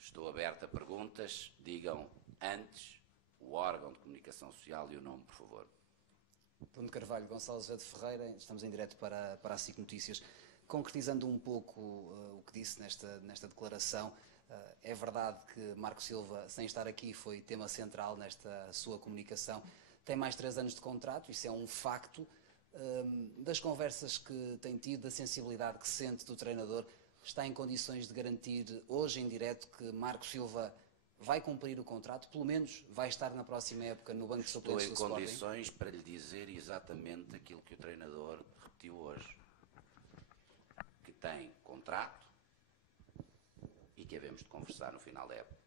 Estou aberto a perguntas. Digam antes o órgão de comunicação social e o nome, por favor. Bruno Carvalho, Gonçalo Azevedo Ferreira, estamos em direto para a SIC Notícias. Concretizando um pouco o que disse nesta declaração, é verdade que Marco Silva, sem estar aqui, foi tema central nesta sua comunicação. Tem mais 3 anos de contrato, isso é um facto. Das conversas que tem tido, da sensibilidade que sente do treinador, está em condições de garantir hoje em direto que Marco Silva vai cumprir o contrato, pelo menos vai estar na próxima época no banco de suplentes do Sporting? Estou em condições para lhe dizer exatamente aquilo que o treinador repetiu hoje. Que tem contrato e que havemos de conversar no final da época.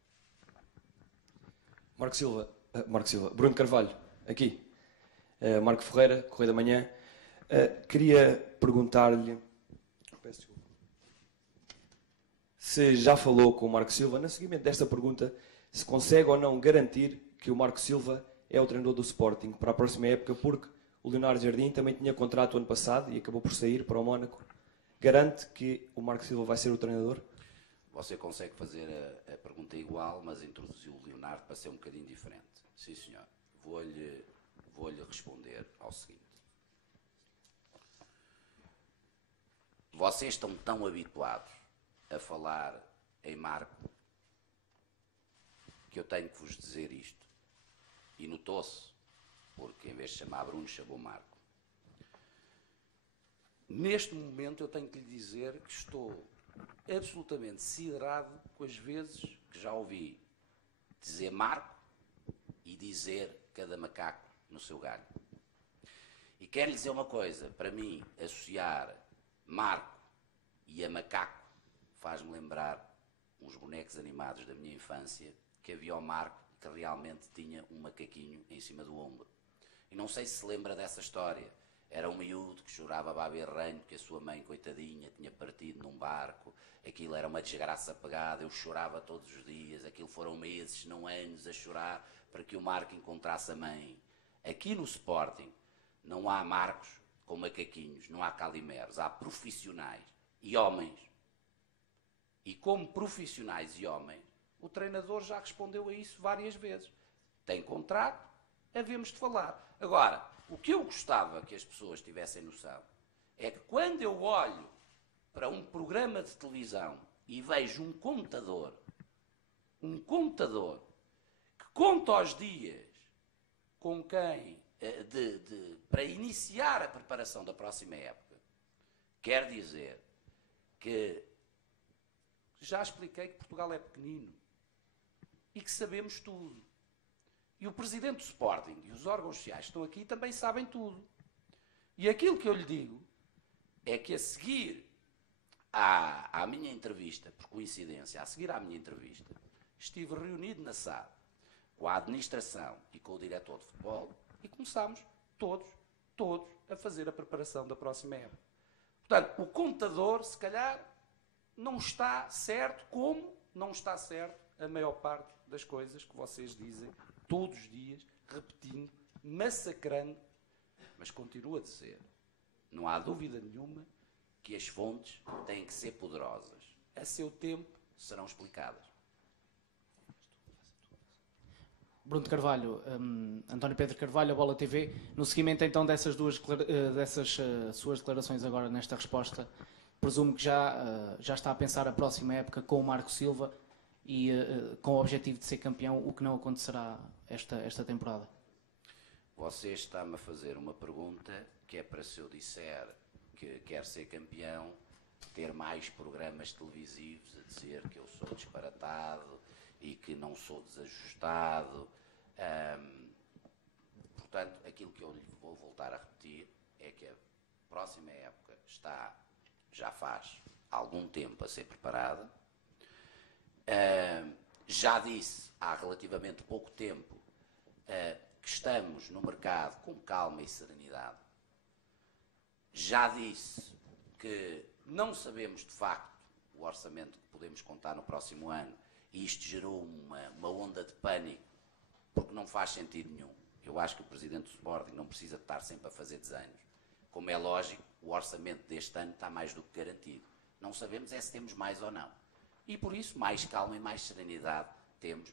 Marco Silva, Bruno Carvalho, aqui. Marco Ferreira, Correio da Manhã. Queria perguntar-lhe se já falou com o Marco Silva, no seguimento desta pergunta, se consegue ou não garantir que o Marco Silva é o treinador do Sporting para a próxima época, porque o Leonardo Jardim também tinha contrato ano passado e acabou por sair para o Mónaco. Garante que o Marco Silva vai ser o treinador? Você consegue fazer a pergunta igual, mas introduziu o Leonardo para ser um bocadinho diferente. Sim, senhor. Vou-lhe responder ao seguinte. Vocês estão tão habituados a falar em Marco que eu tenho que vos dizer isto. E notou-se, porque em vez de chamar Bruno, chamou Marco. Neste momento eu tenho que lhe dizer que estou absolutamente siderado com as vezes que já ouvi dizer Marco e dizer cada macaco no seu galho. E quero lhe dizer uma coisa, para mim, associar Marco e a macaco faz-me lembrar uns bonecos animados da minha infância que havia o Marco que realmente tinha um macaquinho em cima do ombro. E não sei se lembra dessa história. Era um miúdo que chorava a baberranho porque a sua mãe, coitadinha, tinha partido num barco. Aquilo era uma desgraça pegada. Eu chorava todos os dias. Aquilo foram meses, se não anos, a chorar para que o Marco encontrasse a mãe. Aqui no Sporting não há Marcos com macaquinhos, não há calimeros. Há profissionais e homens. E como profissionais e homens, o treinador já respondeu a isso várias vezes. Tem contrato, havemos de falar. Agora, o que eu gostava que as pessoas tivessem noção é que quando eu olho para um programa de televisão e vejo um contador que conta os dias com quem para iniciar a preparação da próxima época, quer dizer que já expliquei que Portugal é pequenino e que sabemos tudo. E o presidente do Sporting e os órgãos sociais que estão aqui também sabem tudo. E aquilo que eu lhe digo é que a seguir à minha entrevista, por coincidência, a seguir à minha entrevista, estive reunido na SAD com a administração e com o diretor de futebol e começámos todos a fazer a preparação da próxima época. Portanto, o contador, se calhar, não está certo, como não está certo a maior parte das coisas que vocês dizem todos os dias, repetindo, massacrando, mas continuo a dizer, não há dúvida nenhuma que as fontes têm que ser poderosas. A seu tempo serão explicadas. Bruno Carvalho, António Pedro Carvalho, a Bola TV, no seguimento então dessas suas declarações agora nesta resposta, presumo que já está a pensar a próxima época com o Marco Silva e com o objetivo de ser campeão, o que não acontecerá esta temporada. Você está-me a fazer uma pergunta que é para, se eu disser que quer ser campeão, ter mais programas televisivos a dizer que eu sou disparatado e que não sou desajustado. Portanto, aquilo que eu lhe vou voltar a repetir é que a próxima época já faz algum tempo a ser preparada. Já disse há relativamente pouco tempo que estamos no mercado com calma e serenidade. Já disse que não sabemos de facto o orçamento que podemos contar no próximo ano e isto gerou uma onda de pânico porque não faz sentido nenhum. Eu acho que o Presidente do Sporting não precisa de estar sempre a fazer desenhos. Como é lógico, o orçamento deste ano está mais do que garantido. Não sabemos é se temos mais ou não. E por isso, mais calma e mais serenidade temos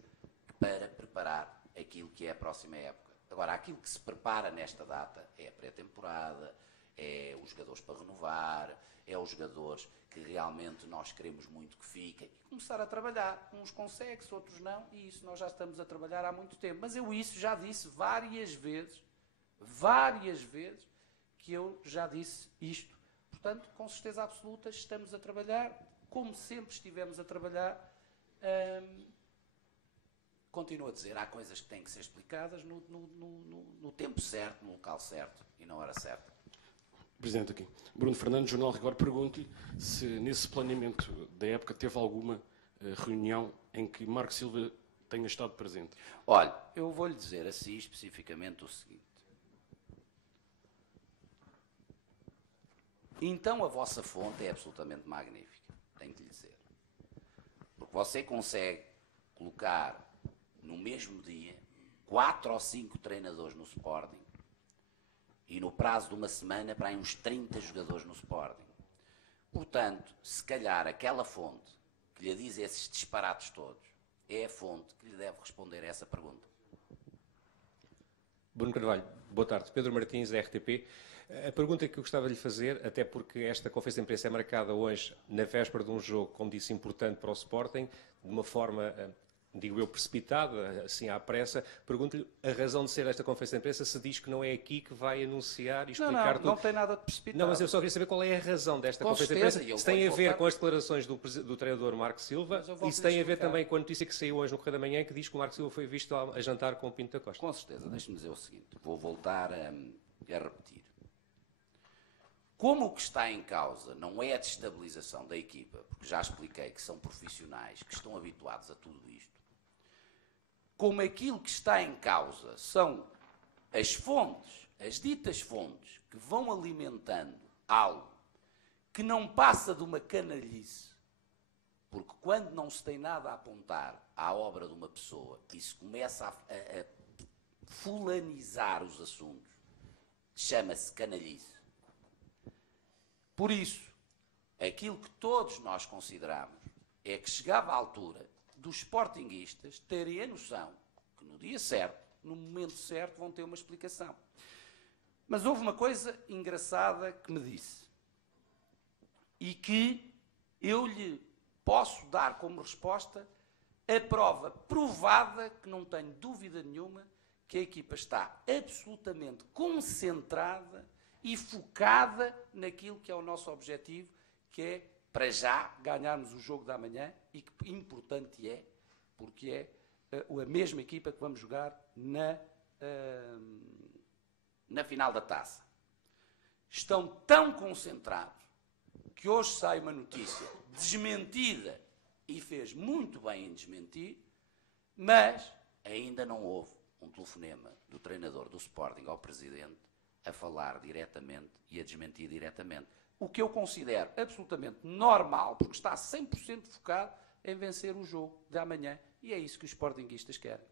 para preparar aquilo que é a próxima época. Agora, aquilo que se prepara nesta data é a pré-temporada, é os jogadores para renovar, é os jogadores que realmente nós queremos muito que fiquem e começar a trabalhar. Uns conseguem-se, outros não, e isso nós já estamos a trabalhar há muito tempo. Mas eu isso já disse várias vezes, que eu já disse isto. Portanto, com certeza absoluta, estamos a trabalhar, como sempre estivemos a trabalhar. Continuo a dizer, há coisas que têm que ser explicadas no tempo certo, no local certo e na hora certa. Presidente aqui. Bruno Fernandes, Jornal Rigor, pergunto-lhe se nesse planeamento da época teve alguma reunião em que Marco Silva tenha estado presente. Olha, eu vou-lhe dizer assim especificamente o seguinte. Então a vossa fonte é absolutamente magnífica, tenho que lhe dizer. Porque você consegue colocar no mesmo dia 4 ou 5 treinadores no Sporting e no prazo de uma semana para aí uns 30 jogadores no Sporting. Portanto, se calhar aquela fonte que lhe diz esses disparates todos é a fonte que lhe deve responder a essa pergunta. Bruno Carvalho, boa tarde. Pedro Martins, da RTP. A pergunta que eu gostava de lhe fazer, até porque esta conferência de imprensa é marcada hoje na véspera de um jogo, como disse, importante para o Sporting, de uma forma, digo eu, precipitada, assim à pressa, pergunto-lhe a razão de ser esta conferência de imprensa, se diz que não é aqui que vai anunciar e explicar tudo. Não tem nada de precipitado. Não, mas eu só queria saber qual é a razão desta conferência de imprensa, se tem a ver com as declarações do treinador Marco Silva e se tem a ver também com a notícia que saiu hoje no Correio da Manhã, que diz que o Marco Silva foi visto a jantar com o Pinto da Costa. Com certeza, deixe-me dizer o seguinte, vou voltar a repetir. Como o que está em causa não é a destabilização da equipa, porque já expliquei que são profissionais que estão habituados a tudo isto, como aquilo que está em causa são as fontes, as ditas fontes, que vão alimentando algo que não passa de uma canalhice, porque quando não se tem nada a apontar à obra de uma pessoa e se começa a fulanizar os assuntos, chama-se canalhice. Por isso, aquilo que todos nós consideramos é que chegava a altura dos sportinguistas terem a noção que no dia certo, no momento certo, vão ter uma explicação. Mas houve uma coisa engraçada que me disse e que eu lhe posso dar como resposta a prova provada, que não tenho dúvida nenhuma, que a equipa está absolutamente concentrada e focada naquilo que é o nosso objetivo, que é, para já, ganharmos o jogo da manhã, e que importante é, porque é a mesma equipa que vamos jogar na final da taça. Estão tão concentrados que hoje sai uma notícia desmentida, e fez muito bem em desmentir, mas ainda não houve um telefonema do treinador do Sporting ao presidente a falar diretamente e a desmentir diretamente. O que eu considero absolutamente normal, porque está 100% focado em vencer o jogo de amanhã. E é isso que os sportinguistas querem.